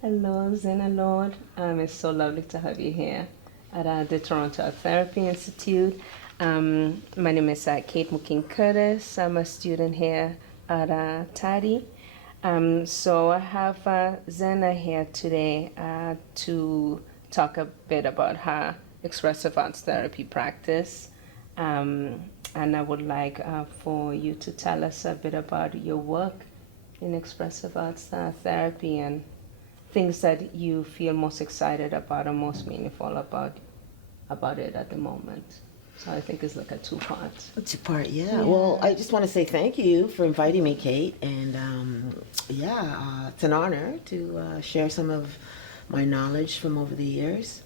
Hello, Zena Lord. It's so lovely to have you here at the Toronto Art Therapy Institute. My name is Kate Moo King-Curtis. I'm a student here at TADI. So I have Zena here today to talk a bit about her expressive arts therapy practice. And I would like for you to tell us a bit about your work in expressive arts therapy and things that you feel most excited about or most meaningful about it at the moment. So I think it's like a two-part. A two-part, yeah. Well, I just want to say thank you for inviting me, Kate. And it's an honor to share some of my knowledge from over the years.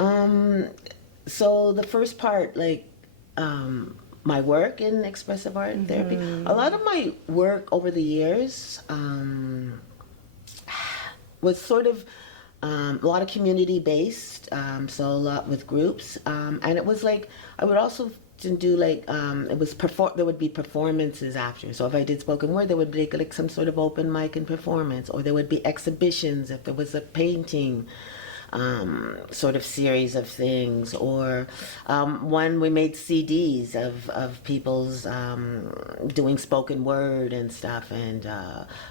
So the first part, my work in expressive art and therapy. A lot of my work over the years was sort of a lot of community based, so a lot with groups, and it was like I would also do there would be performances after. So if I did spoken word, there would be like some sort of open mic and performance, or there would be exhibitions if there was a painting sort of series of things, or one we made CDs of people's doing spoken word and stuff, and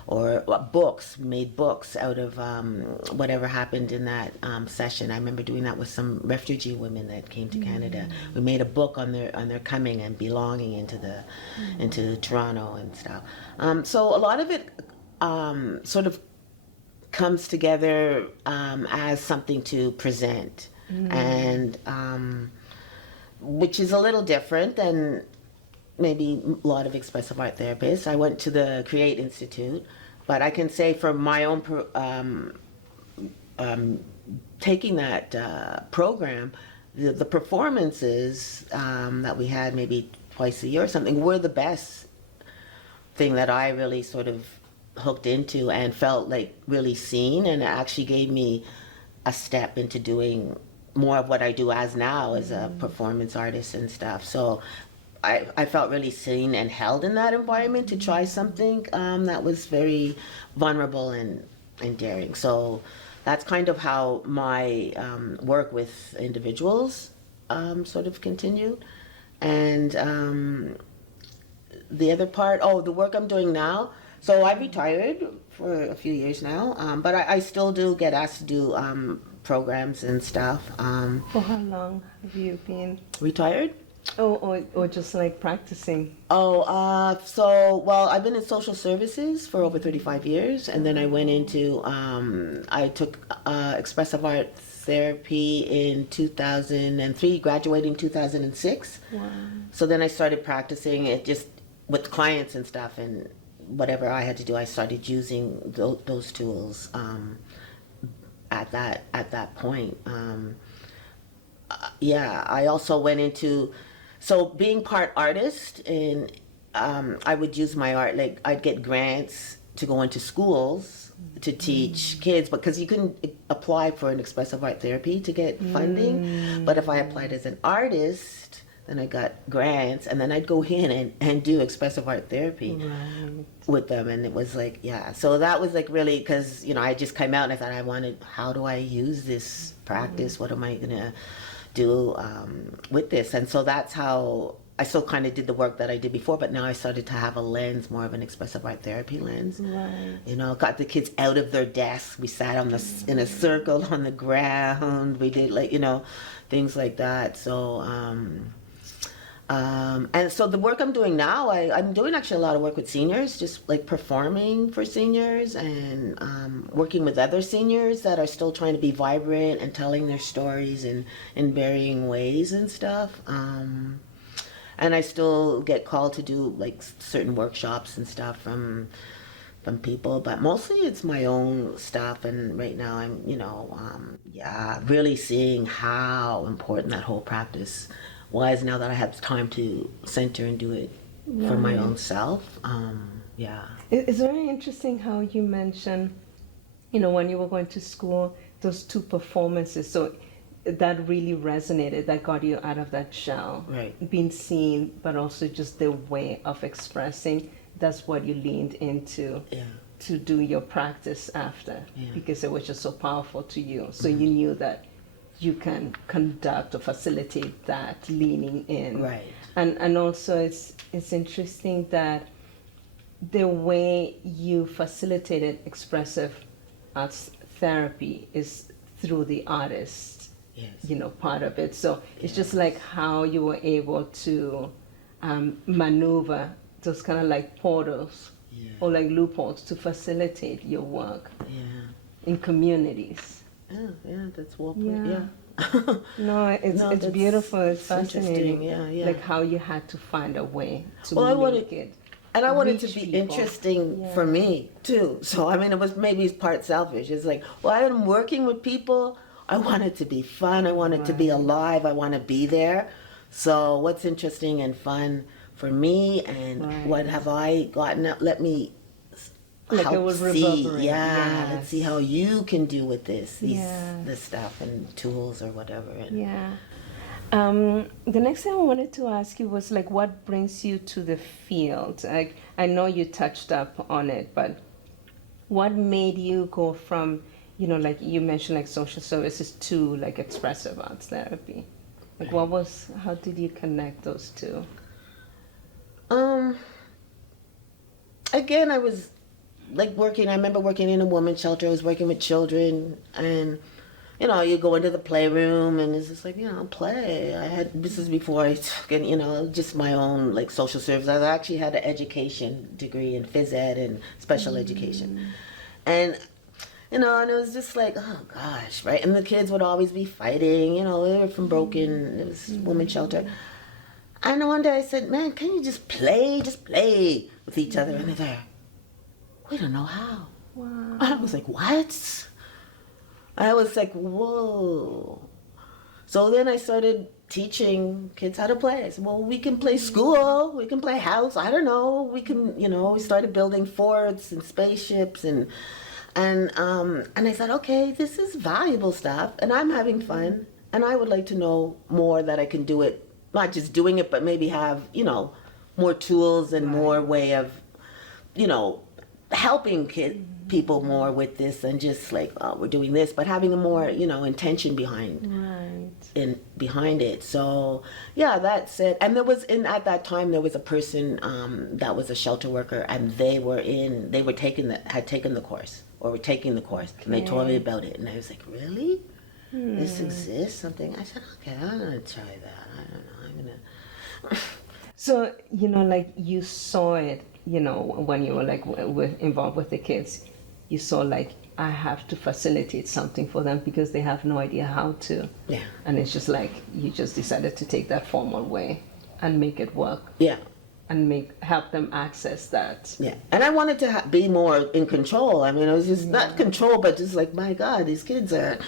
or books. We made books out of whatever happened in that session. I remember doing that with some refugee women that came to Canada. We made a book on their coming and belonging into Toronto and stuff. So a lot of it sort of comes together as something to present, and which is a little different than maybe a lot of expressive art therapists. I went to the Create Institute, but I can say for my own taking that program, the performances that we had maybe twice a year or something were the best thing that I really sort of hooked into and felt like really seen, and it actually gave me a step into doing more of what I do as now as a performance artist and stuff. So I felt really seen and held in that environment to try something that was very vulnerable and daring. So that's kind of how my work with individuals sort of continued. And the other part, the work I'm doing now. So I retired for a few years now, but I still do get asked to do programs and stuff. For how long have you been Retired? or just like practicing? Well, I've been in social services for over 35 years, and then I went into, I took expressive art therapy in 2003, graduating in 2006. Wow. So then I started practicing it just with clients and stuff, and whatever I had to do, I started using those tools at that point. I also went into, so being part artist, and I would use my art, like I'd get grants to go into schools to teach kids, because you couldn't apply for an expressive art therapy to get funding. But if I applied as an artist, then I got grants, and then I'd go in and do expressive art therapy with them. And it was like, so that was like really, because, I just came out and I thought how do I use this practice? What am I going to do with this? And so that's how I still kind of did the work that I did before, but now I started to have a lens, more of an expressive art therapy lens. Right. Got the kids out of their desks. We sat in a circle on the ground. We did things like that. So, and so the work I'm doing now, I'm doing actually a lot of work with seniors, just like performing for seniors, and working with other seniors that are still trying to be vibrant and telling their stories in varying ways and stuff. And I still get called to do like certain workshops and stuff from people, but mostly it's my own stuff. And right now I'm, really seeing how important that whole practice was, now that I have time to center and do it for my own self. It's very interesting how you mentioned, when you were going to school, those two performances. So that really resonated, that got you out of that shell. Right. Being seen, but also just the way of expressing. That's what you leaned into to do your practice after Yeah. because it was just so powerful to you. So you knew that you can conduct or facilitate that leaning in. Right. And also it's interesting that the way you facilitated expressive arts therapy is through the artist, Yes. you know, part of it. So it's just like how you were able to maneuver those kind of like portals Yeah. or like loopholes to facilitate your work Yeah. in communities. Yeah, that's well put. Yeah. Yeah. No, it's that's- beautiful. It's interesting. fascinating. Yeah. Like how you had to find a way to Well, I make wanted- it. And I wanted to reach be people. interesting Yeah. for me too. So I mean, it was maybe part selfish. It's like, well, I'm working with people. I want it to be fun. I want it to be Right. alive. I want to be there. So what's interesting and fun for me, and Right. what have I gotten up? Let me Like it help would see. reverberate, Yeah, let's see yes. how you can do with this, Yes. this stuff and tools or whatever. And Yeah. The next thing I wanted to ask you was like, what brings you to the field? Like, I know you touched up on it, but what made you go from, you know, like you mentioned, like social services to like expressive arts therapy? Like, how did you connect those two? Again, I was like working. I remember working in a women's shelter. I was working with children, and you know, you go into the playroom, and it's just like, you know, play. This is before I took, you know, just my own like social service. I actually had an education degree in phys ed and special education, and you know, and it was just like, oh gosh, right? And the kids would always be fighting. You know, they were from broken. It was women's shelter. And one day I said, man, can you just play with each other? And they're, we don't know how. Wow. I was like, what? I was like, whoa. So then I started teaching kids how to play. I said, well, we can play school, we can play house, I don't know. We can, you know, we started building forts and spaceships and I thought, okay, this is valuable stuff and I'm having fun and I would like to know more that I can do it, not just doing it, but maybe have, you know, more tools and more way of, you know, helping people more with this than just like, oh, we're doing this, but having a more, you know, intention behind it. So yeah, that's it. And there was at that time there was a person that was a shelter worker, and they had taken the course or were taking the course, and they told me about it, and I was like, really? This exists? Something? I said, okay, I'm gonna try that. I don't know. So, you know, like you saw it, you know, when you were like involved with the kids, you saw like, I have to facilitate something for them because they have no idea how to. Yeah. And it's just like, you just decided to take that formal way and make it work. Yeah. And help them access that. Yeah. And I wanted to be more in control. I mean, it was just not control, but just like, my God, these kids are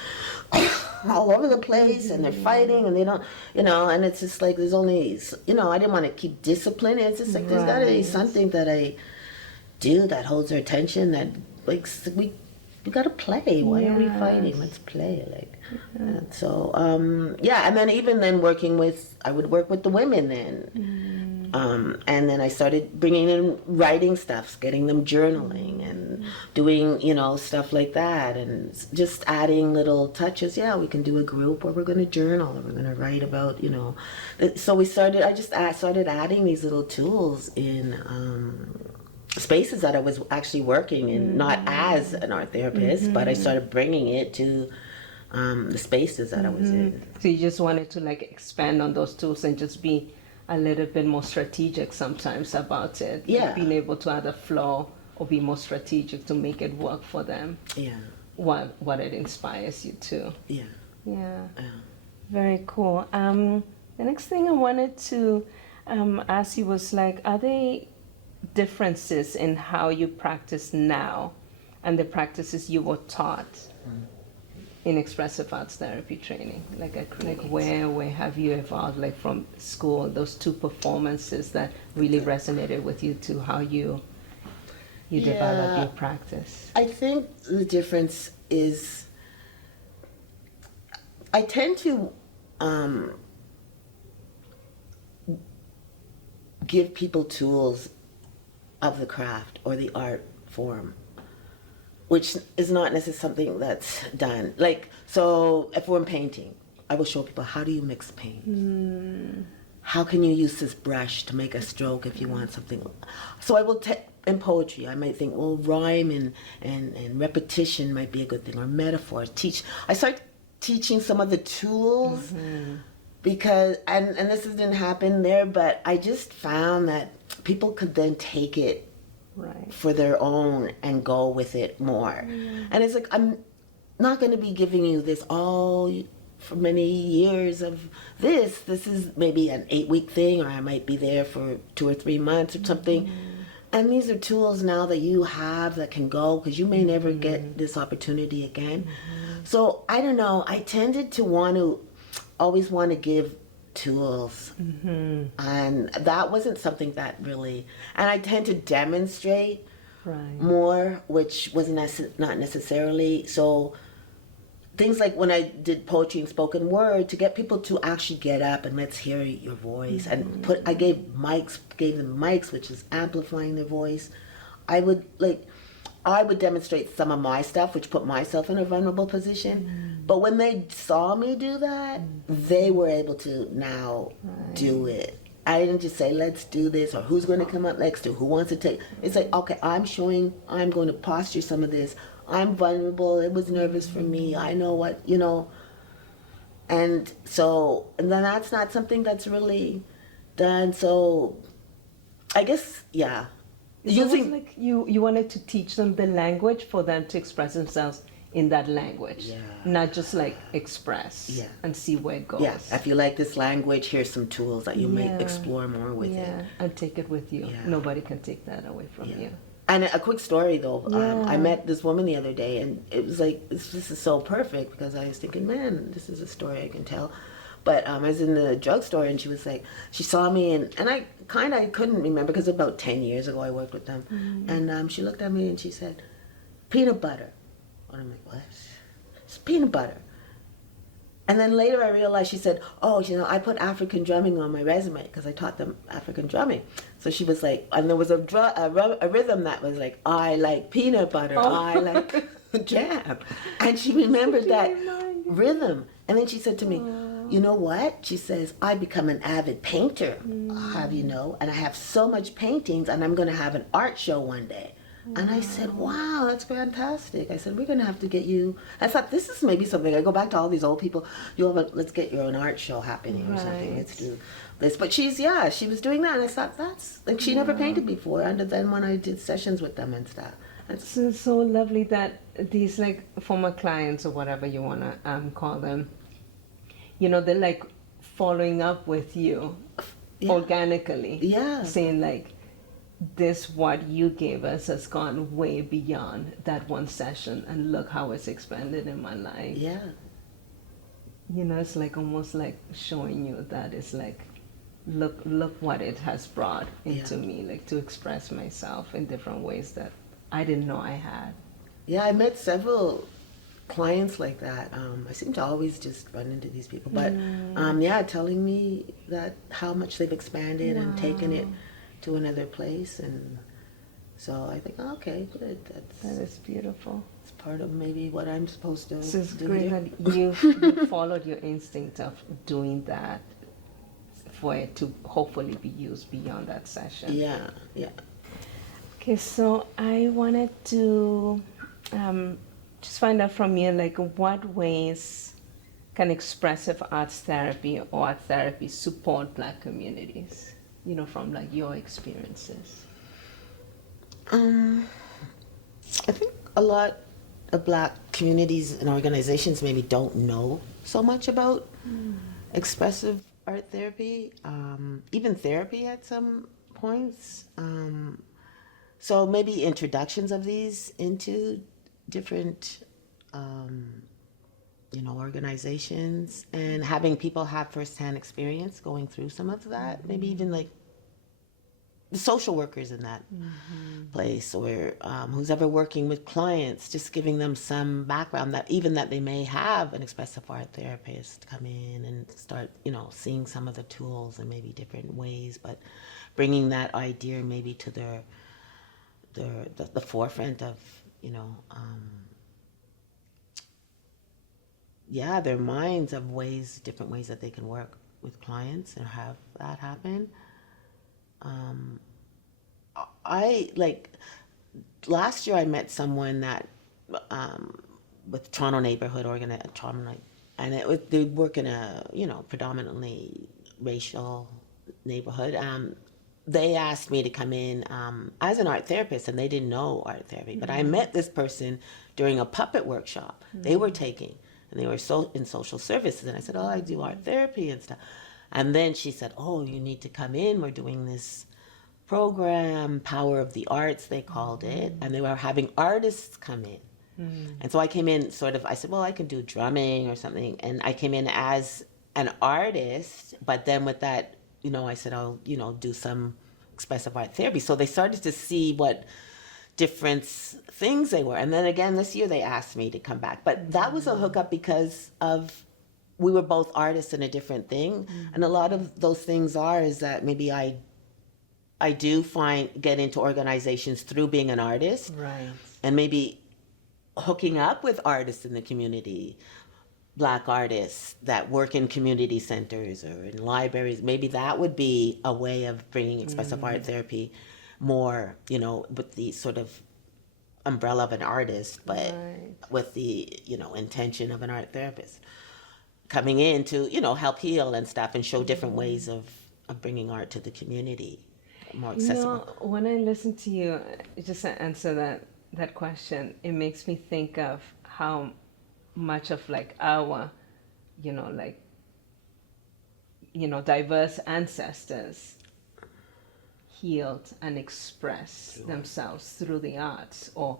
all over the place and they're fighting and they don't, you know, and it's just like there's only, you know, I didn't want to keep discipline. It's just like there's got to be something that I do that holds their attention, that like we got to play. Why are we fighting? Let's play. Like, and so yeah, and then even then I would work with the women then. And then I started bringing in writing stuff, getting them journaling and doing, you know, stuff like that, and just adding little touches. Yeah, we can do a group where we're going to journal or we're going to write about, you know. So I started adding these little tools in spaces that I was actually working in, not as an art therapist, but I started bringing it to the spaces that I was in. So you just wanted to like expand on those tools and just be a little bit more strategic sometimes about it. Yeah. Being able to add a flow or be more strategic to make it work for them. Yeah. What it inspires you to. Yeah. Yeah. Very cool. The next thing I wanted to ask you was like, are there differences in how you practice now and the practices you were taught in expressive arts therapy training? Like where have you evolved, like from school, those two performances that really resonated with you to how you develop your practice? I think the difference is I tend to give people tools of the craft or the art form which is not necessarily something that's done. Like, so if we're painting, I will show people, how do you mix paint? How can you use this brush to make a stroke if you want something? So I will in poetry, I might think, well, rhyme and repetition might be a good thing, or metaphor. I start teaching some of the tools because, and this didn't happen there, but I just found that people could then take it for their own and go with it more. And it's like, I'm not going to be giving you this all for many years of this. This is maybe an 8-week thing, or I might be there for 2 or 3 months or something. And these are tools now that you have that can go, because you may never get this opportunity again. So I don't know, I tended to always want to give tools, and that wasn't something that really, and I tend to demonstrate more, which was not necessarily. So things like when I did poetry and spoken word, to get people to actually get up and let's hear your voice, and I gave them mics, which is amplifying their voice. I would demonstrate some of my stuff, which put myself in a vulnerable position. But when they saw me do that, they were able to now do it. I didn't just say, let's do this, or who's going to come up next, or who wants to take. It's like, okay, I'm going to posture some of this. I'm vulnerable. It was nervous for me. I know what, And then that's not something that's really done. So I guess, yeah. It was like you wanted to teach them the language for them to express themselves in that language, not just like express and see where it goes. Yeah, if you like this language, here's some tools that you may explore more with it. And take it with you. Nobody can take that away from you. And a quick story though, I met this woman the other day, and it was like, this is so perfect, because I was thinking, man, this is a story I can tell. But I was in the drugstore, and she was like, she saw me, and I couldn't remember, because about 10 years ago I worked with them. And she looked at me and she said, peanut butter. And I'm like, what? It's peanut butter. And then later I realized she said, oh, I put African drumming on my resume, because I taught them African drumming. So she was like, and there was a rhythm that was like, I like peanut butter, I like jam. And she remembered that rhythm. And then she said to me, you know what? She says, I become an avid painter, and I have so much paintings, and I'm going to have an art show one day. And I said, wow, that's fantastic. I said, we're going to have to get you. I thought, this is maybe something. I go back to all these old people. Let's get your own art show happening or something. Let's do this. But she was doing that. And I thought, that's, like, she never painted before. And then when I did sessions with them and stuff. It's so lovely that these, like, former clients or whatever you want to call them, they're, like, following up with you organically. Yeah. Saying, like, what you gave us has gone way beyond that one session, and look how it's expanded in my life. Yeah. It's like almost like showing you that it's like, look what it has brought into me, like to express myself in different ways that I didn't know I had. Yeah, I met several clients like that. I seem to always just run into these people, but telling me that how much they've expanded and taken it to another place. And so I think, okay, good. That is beautiful. It's part of maybe what I'm supposed to do. So it's great that you followed your instinct of doing that for it to hopefully be used beyond that session. Yeah. Okay, so I wanted to just find out from you, like, what ways can expressive arts therapy or art therapy support Black communities? From like your experiences. I think a lot of Black communities and organizations maybe don't know so much about expressive art therapy, even therapy at some points. So maybe introductions of these into different organizations, and having people have firsthand experience going through some of that, maybe even like the social workers in that place, or who's ever working with clients, just giving them some background that they may have an expressive art therapist come in and start, seeing some of the tools in maybe different ways, but bringing that idea maybe to the forefront of, their minds of different ways that they can work with clients and have that happen. Last year I met someone that with Toronto neighborhood and they work in a predominantly racial neighborhood. They asked me to come in as an art therapist, and they didn't know art therapy. But I met this person during a puppet workshop they were taking, and they were in social services. And I said, I do art therapy and stuff. And then she said, you need to come in. We're doing this program, Power of the Arts, they called it. And they were having artists come in. And so I came in I said, I can do drumming or something. And I came in as an artist, but then with that, I said, I'll, do some expressive art therapy. So they started to see what different things they were. And then again, this year they asked me to come back. But that was a hookup because we were both artists in a different thing. And a lot of those things is that maybe I do get into organizations through being an artist. Right. And maybe hooking up with artists in the community, Black artists that work in community centers or in libraries. Maybe that would be a way of bringing expressive art therapy more, with the sort of umbrella of an artist, but with the, intention of an art therapist coming in to, help heal and stuff and show different ways of bringing art to the community, more accessible. When I listen to you just to answer that question, it makes me think of how much of our, diverse ancestors healed and expressed themselves through the arts, or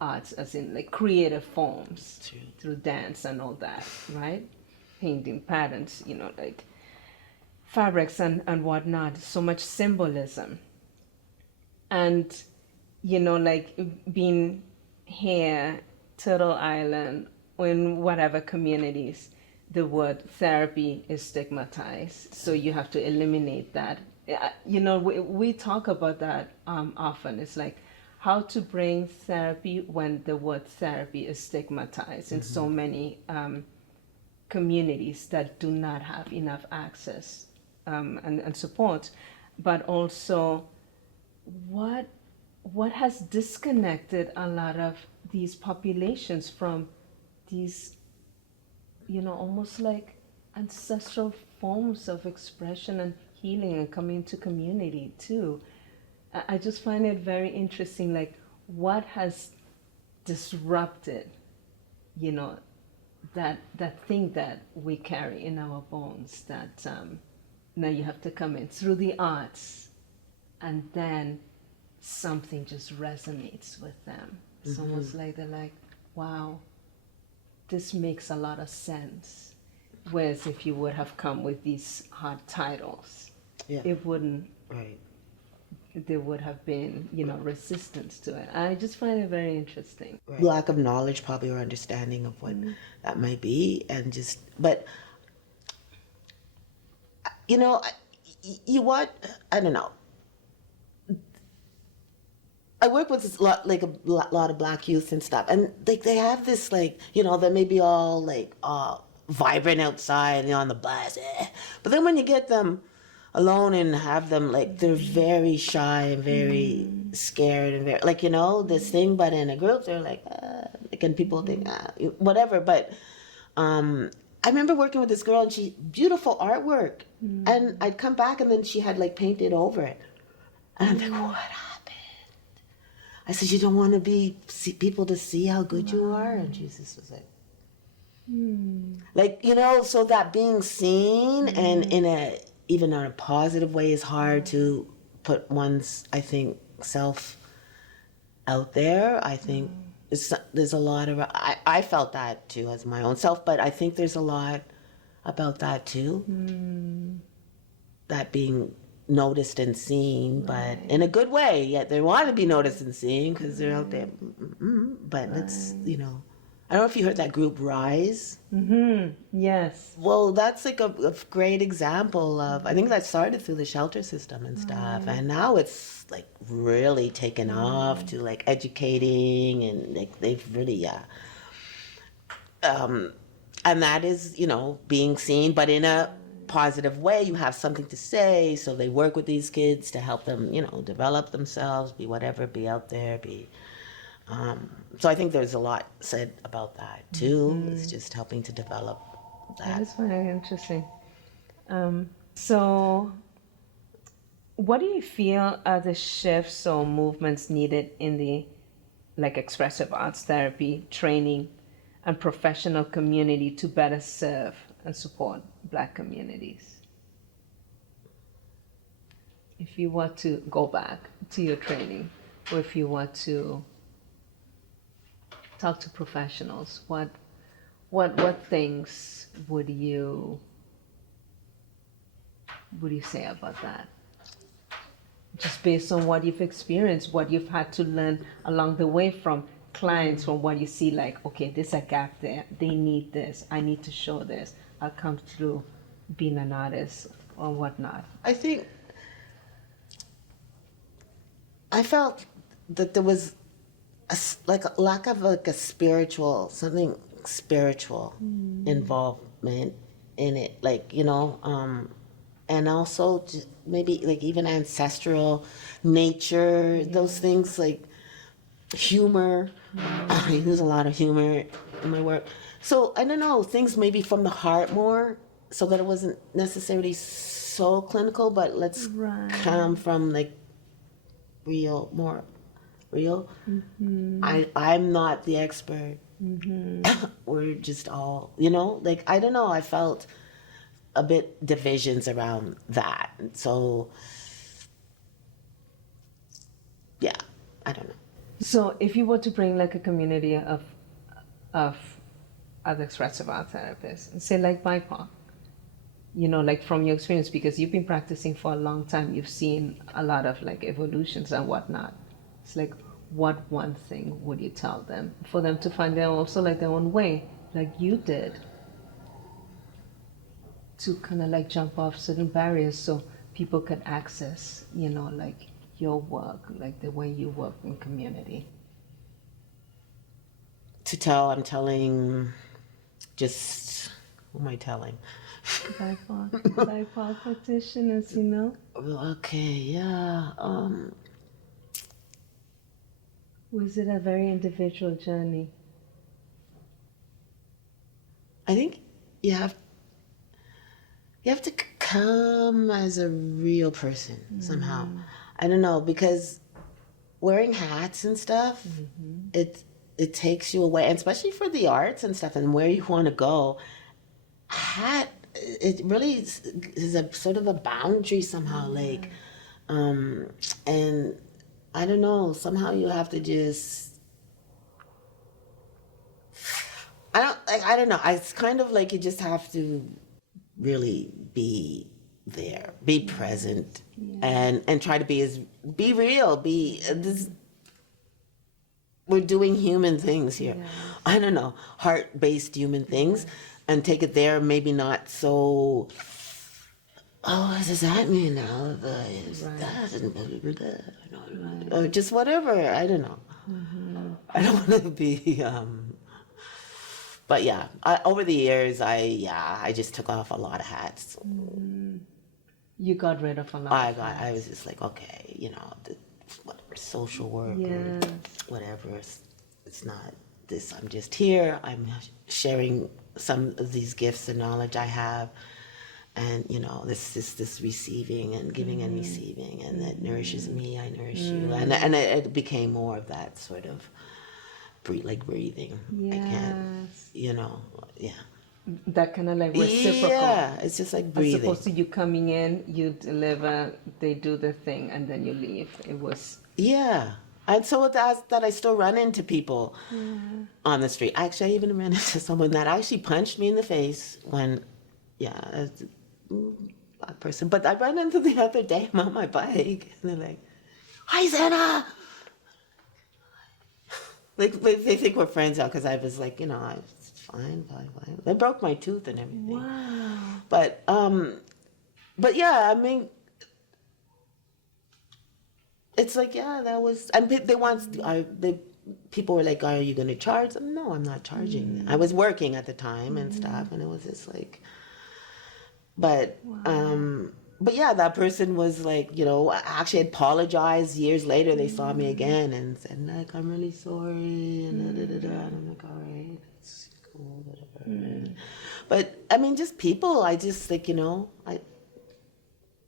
arts as in creative forms, through dance and all that, right? Painting patterns, fabrics and whatnot, so much symbolism. And, being here, Turtle Island, or in whatever communities, the word therapy is stigmatized. So you have to eliminate that. We talk about that often. It's like how to bring therapy when the word therapy is stigmatized in so many communities that do not have enough access and support. But also, what has disconnected a lot of these populations from these, almost like ancestral forms of expression and healing and coming to community too. I just find it very interesting, what has disrupted, that thing that we carry in our bones that now you have to come in through the arts, and then something just resonates with them. It's almost like they're like, wow, this makes a lot of sense. Whereas if you would have come with these hard titles, it wouldn't. Right. There would have been, resistance to it. I just find it very interesting. Right. Lack of knowledge, probably, or understanding of what that might be, and but I don't know. I work with a lot of Black youth and stuff, and they have this they may be all vibrant outside, on the bus, but then when you get them alone and have them they're very shy and very scared and very this thing, but in a group they're and people think whatever. But I remember working with this girl, and she beautiful artwork, and I'd come back and then she had painted over it, and I'm like, what happened? I said, you don't want to people to see how good you are? And Jesus was so that being seen and even in a positive way is hard to put one's, I think, self out there. I think there's a lot of, I felt that too as my own self, but I think there's a lot about that too. That being noticed and seen, but in a good way. Yet they want to be noticed and seen because they're out there. But it's I don't know if you heard that group Rise. Yes. Well, that's like a great example of, I think that started through the shelter system and stuff. And now it's like really taken off to like educating and like they've really, yeah. And that is, you know, being seen, but in a positive way. You have something to say. So they work with these kids to help them, you know, develop themselves, be whatever, be out there, be. So I think there's a lot said about that too. It's just helping to develop That that. is very interesting. So, what do you feel are the shifts or movements needed in the like expressive arts therapy training and professional community to better serve and support Black communities? If you were to go back to your training, or if you were to talk to professionals, what things would you say about that? Just based on what you've experienced, what you've had to learn along the way from clients, from what you see, like, okay, there's a gap there. They need this. I need to show this. I'll come through being an artist or whatnot. I think I felt that there was like a lack of like a spiritual, something spiritual involvement in it, like, you know, and also just maybe like even ancestral nature, those things, like humor. I use a lot of humor in my work. So I don't know, things maybe from the heart more, so that it wasn't necessarily so clinical, but let's come from like real, more real. I'm not the expert. We're just all, you know, like, I don't know, I felt a bit divisions around that. So yeah, I don't know. So if you were to bring like a community of other expressive art therapists, say like BIPOC, you know, like from your experience, because you've been practicing for a long time, you've seen a lot of like evolutions and whatnot. It's like, what one thing would you tell them for them to find their also like their own way, like you did, to kind of like jump off certain barriers so people could access, you know, like your work, like the way you work in community? I'm telling, just, who am I telling? BIPOC practitioners, you know? Okay, yeah. Was it a very individual journey? I think you have to come as a real person somehow. I don't know, because wearing hats and stuff, it takes you away, and especially for the arts and stuff and where you want to go. Hat, it really is a sort of a boundary somehow, like, and I don't know, somehow you have to just, I don't know, it's kind of like you just have to really be there, be present, and try to be real, we're doing human things here. I don't know, heart-based human things, and take it there, maybe not so, oh, what does that mean now? Or just whatever, I don't know. I don't want to be, but yeah, over the years, I just took off a lot of hats. You got rid of a lot of hats. I was just like, okay, you know, whatever, social work or whatever, it's not this, I'm just here, I'm sharing some of these gifts and knowledge I have, and, you know, this receiving and giving and receiving, and that nourishes me, I nourish you, and it became more of that sort of breathing. I can't, you know, that kind of like reciprocal. Yeah, it's just like breathing. As opposed to you coming in, you deliver, they do the thing, and then you leave. It was... Yeah. And so that's that I still run into people on the street. Actually, I even ran into someone that actually punched me in the face when, as a black person. But I ran into the other day, I'm on my bike, and they're like, "Hi, Zena!" Like they think we're friends now because I was like, I was fine. I broke my tooth and everything. Wow. But yeah, I mean, it's like, yeah, that was, and they want, people were like, are you going to charge them? No, I'm not charging. I was working at the time and stuff, and it was just like, but, but yeah, that person was like, actually apologized years later. They saw me again and said, like, I'm really sorry, and and I'm like, all right, it's cool, whatever. But I mean, just people, I just like,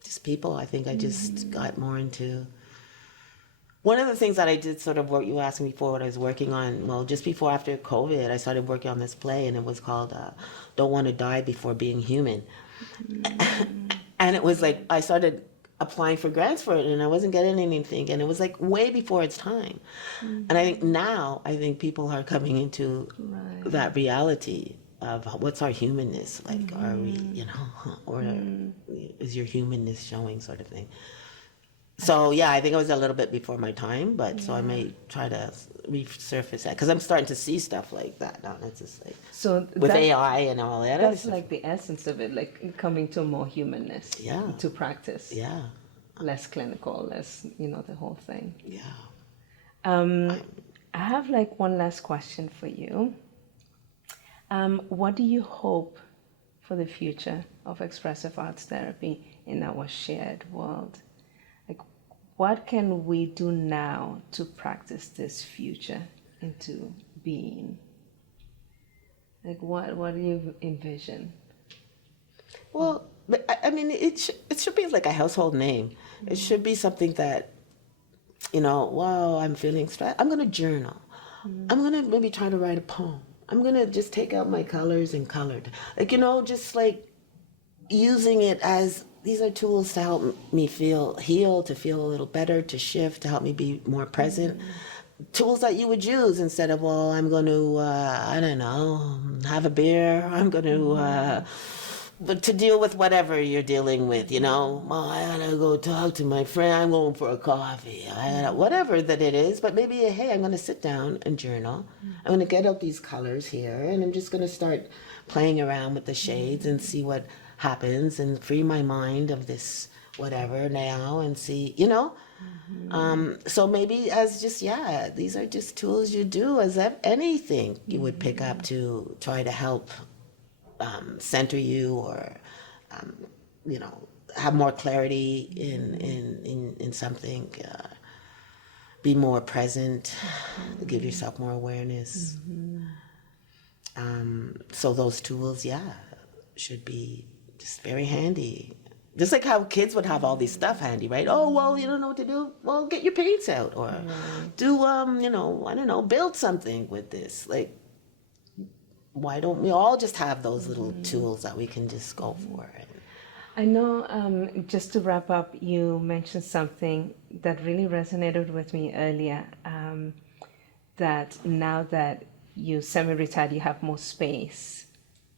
just people, I think I just got more into. One of the things that I did sort of what you asked me before, what I was working on, well, just before after COVID, I started working on this play, and it was called Don't Want to Die Before Being Human. And it was like, I started applying for grants for it, and I wasn't getting anything, and it was like way before its time. And I think now, people are coming into that reality of what's our humanness, like, are we, or is your humanness showing, sort of thing. So yeah, I think it was a little bit before my time, but so I may try to resurface that because I'm starting to see stuff like that now. It's just like with AI and all that. That's like the essence of it, like coming to more humanness. Yeah. To practice. Yeah. Less clinical, less the whole thing. Yeah. I have like one last question for you. What do you hope for the future of expressive arts therapy in our shared world? What can we do now to practice this future into being? Like, what do you envision? Well, I mean, it should be like a household name. It should be something that, wow, I'm feeling stressed. I'm going to journal. I'm going to maybe try to write a poem. I'm going to just take out my colors and color. Like, just like using it as, these are tools to help me heal, to feel a little better, to shift, to help me be more present. Tools that you would use instead of, well, I'm going to, I don't know, have a beer. I'm going to deal with whatever you're deling with, well, I gotta go talk to my friend. I'm going for a coffee. Whatever that it is. But maybe, hey, I'm going to sit down and journal. I'm going to get out these colors here, and I'm just going to start playing around with the shades and see what happens and free my mind of this whatever now and see, so maybe as just, these are just tools you do as anything you would pick up to try to help center you or have more clarity in something, be more present, give yourself more awareness. So those tools should be just very handy. Just like how kids would have all these stuff handy, right? Oh, well, you don't know what to do? Well, get your paints out or do, I don't know, build something with this. Like, why don't we all just have those little tools that we can just go for? I know, just to wrap up, you mentioned something that really resonated with me earlier, that now that you semi-retired, you have more space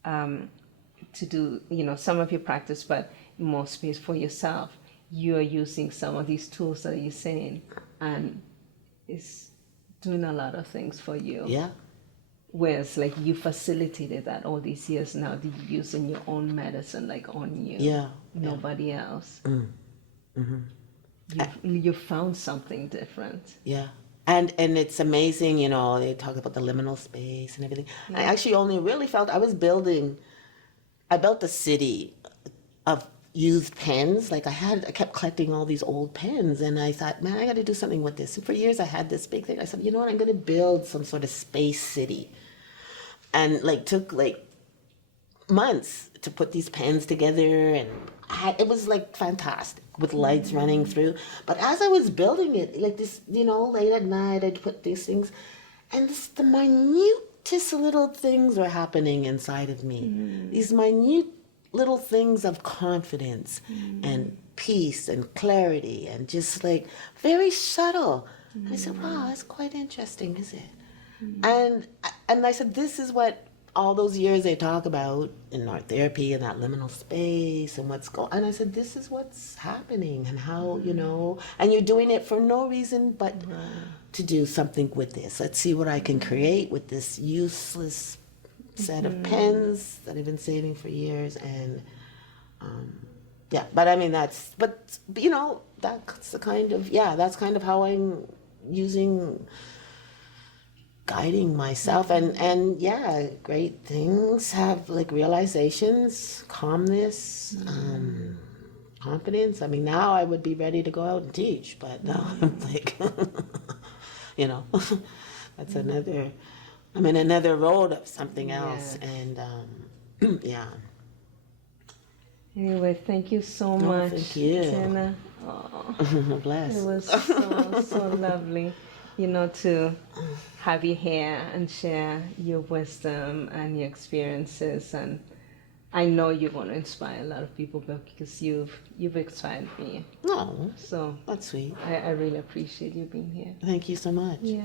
to do, some of your practice, but more space for yourself. You are using some of these tools that you're saying, and it's doing a lot of things for you. Yeah. Whereas, like, you facilitated that all these years now, that you're using your own medicine, like, on you. Yeah. Nobody else. You found something different. Yeah. And it's amazing, they talk about the liminal space and everything. Yeah. I actually only really felt I built a city of used pens. Like I kept collecting all these old pens, and I thought, man, I got to do something with this. And for years I had this big thing. I said, you know what, I'm going to build some sort of space city. And took months to put these pens together, and it was fantastic with lights running through. But as I was building it, this, late at night, I'd put these things, and the minutest little things were happening inside of me. These minute little things of confidence and peace and clarity, and just very subtle. And I said, wow, that's quite interesting, is it? And I said, this is what all those years they talk about in art therapy and that liminal space and what's going, and I said, this is what's happening and how, you know, and you're doing it for no reason but to do something with this. Let's see what I can create with this useless set of pens that I've been saving for years. And yeah, but I mean, but you know, that's the kind of, that's kind of how I'm guiding myself. And yeah, great things have like realizations, calmness, confidence. I mean, now I would be ready to go out and teach, but now I'm like, you know, that's I'm in another road of something else. And yeah. Anyway, thank you so much, thank you. Zena. Bless. It was so lovely, you know, to have you here and share your wisdom and your experiences. And I know you're going to inspire a lot of people because you've inspired me. No, so that's sweet. I really appreciate you being here. Thank you so much. Yeah.